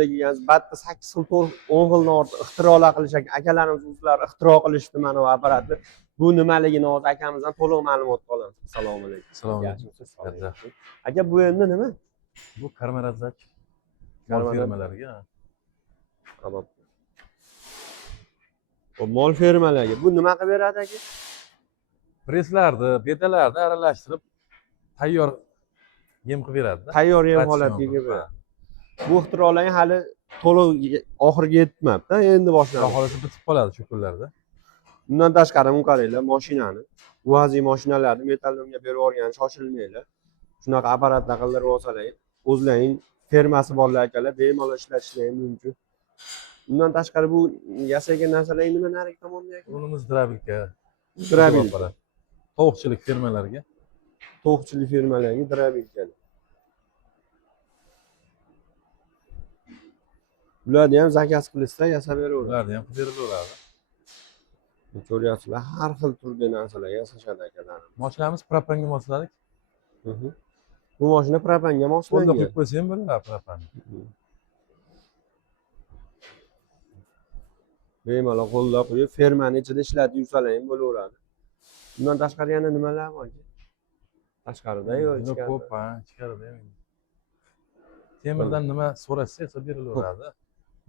degan batda 8 xil 10 xildan ortiq ixtirolar qilishgan akalarimiz o'zlari ixtiro qilishdi mana bu apparatni. Bu nimaligini hozir akamizdan to'liq ma'lumot olamiz. Assalomu alaykum. Assalomu alaykum. Aka bu endi nima? Bu karmarazach mol fermalarga. Tamam. Bu mol fermalarga bu nima qilib beradi aka? Preslarni, bedalarni aralashtirib tayyor yem qilib beradi. Tayyor yem holatiga kelib beradi. Bu ixtirolar hali to'liq oxiriga yetmabdi. Endi boshlandi. Holati bitib qoladi shu kunlarda. Bundan tashqari qaranglar, mashinani, UAZI mashinalarni metallomga berib yuborgan, shoshilmanglar. Shunaqa apparatlar qildirib olsalar, o'zlaring fermasi borlar akalar bemalol ishlatishlari mumkin. Bundan tashqari bu yasagan narsalar nima narigi tomonda ekan? Bunimiz drabilka. Drabilka. Tovuqchilik fermalarga. Tovuqchilik fermalarga drabilka. Bularni ham zakaz qilishsa yasab beraveradi. Bularni ham qilib beraveradi. Ko'ryapsizlar, har xil turli narsalar yasashadi akalar. Mashinamiz propanga mosladik. Bu mashina propanga moslangan. Qo'lda qo'yib qo'ysa ham bo'ladi propan. Bemalol qo'lda qo'yib fermani ichida ishlatib yursalar ham bo'laveradi. Bundan tashqari yana nimalar bor? Tashqarida yo'q, ichkarida. Ko'p, ha, ichkarida ham. Temirdan nima so'rashsa yasab berilaveradi.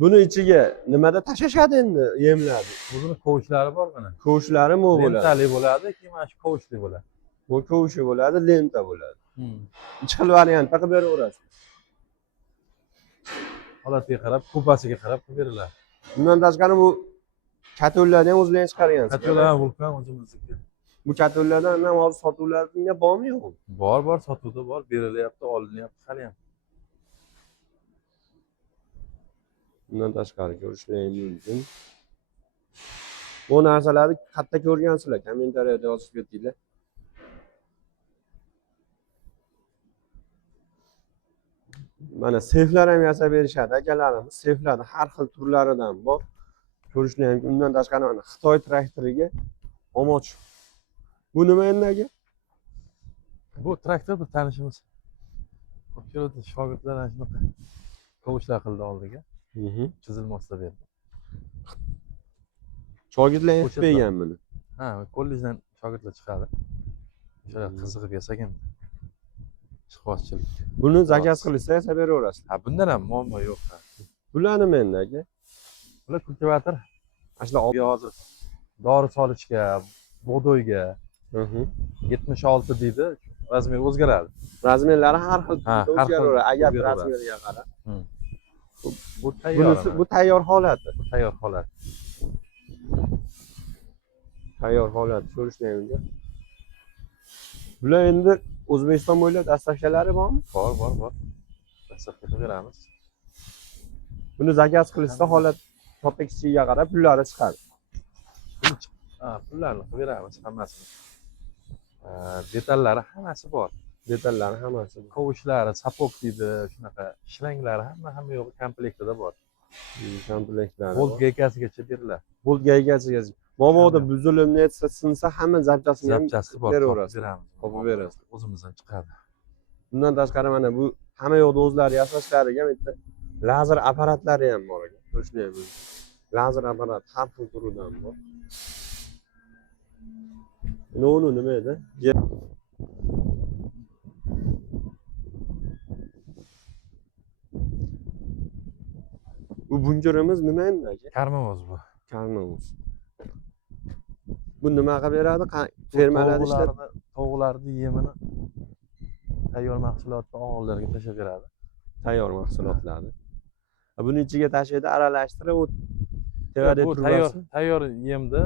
Buni ichiga nimada tashashadi endi yemlarni? O'zini kovushlari bor mana. Kovushlari nima bo'ladi? Lentali bo'ladi, keyin mana shu kovushli bo'ladi. Bu kovushi bo'ladi, lenta bo'ladi. Ikki xil variantda qilib beraverasiz. Holatiga qarab, kupasiga qarab qilib beriladi. Bundan tashqari bu katollarni ham o'zlaringiz chiqargansiz. Katollar vulkan o'zimizniki. Bu katollardan ham hozir sotuvlarda bormi yo'qmi? Bor, sotuvda bor, berilyapti, olinyapti hali ham. Bundan tashqari ko'rishlaringiz mumkin. Bu narsalarni qayerda ko'rgansizlar? Kommentariyada yozib ketinglar. Mana seflar ham yasab berishadi akalarimiz. Seflarning har xil turlaridan bor. Ko'rishlaringiz mumkin. Undan tashqari mana Xitoy traktoriga omoch. Bu nima endi aka? Bu traktor bir tanishimiz. O'sha shogirdlar ana shunaqa kovushlar qildi oldiga. Chizilmoqda berdi. Shogirdlar yetib bergan buni. Ha, kollejdan shogirdlar chiqadi. O'shalar qiziqib yasagan. Ishqibozchilik. Buni zakaz qilishsa yasab beraverasiz. Ha, bundan ham muammo yo'q. Bular nima endi aka? Bular kultivator. Ashlar hozir dori solishga, bug'doyga 76 deydi, razmer o'zgaradi. Razmerlari har xil o'zgaraveradi. Agar razmeriga qarab. Bu tayyor. Bu tayyor holati. Bu tayyor holat. Tayyor holat ko'rishlaringiz. Bular endi O'zbekiston bo'ylab dastavkalari bormi? Bor. Dastavka qilib beramiz. Buni zakaz qilishsa holat katta kichigiga qarab pullari chiqadi. Pullarni qilib beramiz hammasini. Detallari hammasi bor. Detallari hammasi. Kovushlari, sapok deydi, shunaqa shlanglari hamma yo'q komplektida bor. Komplektlari. Bolt gaykasigacha beriladi. Bolt gaykasigacha. Mobodo buzilib netsa sinsa hamma zapchasini bor. Beraverasiz. Topib berasiz. O'zimizdan chiqadi. Bundan tashqari mana bu hamma yo'qda o'zlari yasashlariga bitta lazer apparatlari ham bor ekan. Ko'rishlaringiz. Lazer apparat har xil turidan bor. Nima edi? Bu bunkerimiz nima endi aka? Karmavoz bu. Karmavoz. Bu nima qilib beradi? Fermalarda ishlab tovuqlarni yemini tayyor mahsulotni og'illarga tashlab beradi. Tayyor mahsulotlarni. Buni ichiga tashlaydi, aralashtirib, u tevada turibdi. Tayyor yemni,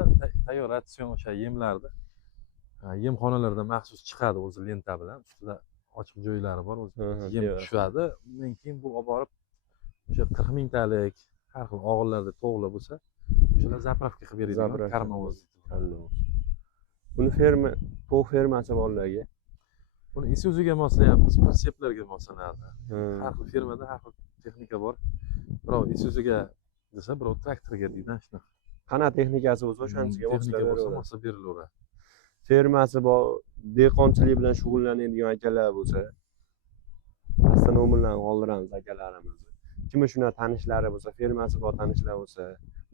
tayyor ratsion o'sha yemlarni yemxonalarda maxsus chiqadi o'zi lenta bilan. Ustida ochiq joylari bor, o'zi yem tushadi. Undan keyin bu olib borib o'sha 40 mingtalik har xil og'illarda tovuqlar bo'lsa, o'shalar zapravka qilib beradi. Karmavoz. Buni tovuq fermasi borlarga. Buni Isuzuga moslayapmiz, Perseplarga moslanadi. Har xil fermada har xil texnika bor. Birov Isuzuga desa, birov traktorga deydi, shunaqa. Qanaqa texnikasi bo'lsa, o'shanisiga moslab berilaveradi. Fermasi bor, dehqonchilik bilan shug'ullanadigan akalar bo'lsa, aslan umrlarni qoldiramiz akalarimizni. kimni shunaqa tanishlari bo'lsa, fermasi bor tanishlar bo'lsa,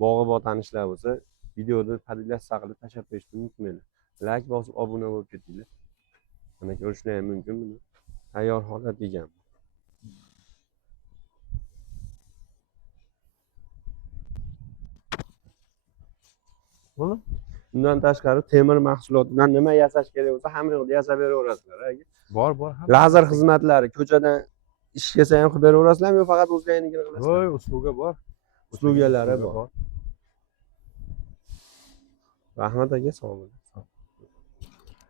bog'i bor tanishlar bo'lsa, videoni podpиска qilib tashlab qo'yishni unutmanglar. Like bosib obuna bo'lib ketinglar. Mana ko'rishlar ham mumkin buni. Tayyor holat degan. Bo'ldi? Undan tashqari temir mahsulotidan nima yasash kerak bo'lsa, hamma yoqda yasab beraverasizlar. Bor. Lazer xizmatlari ko'chadan ish kelsa ham qilib beraverasizlarmi yo faqat o'zlaringnikini qilasizlar? Voy, usluga bor. Uslugalari bor. Rahmat aka, sog' bo'ling.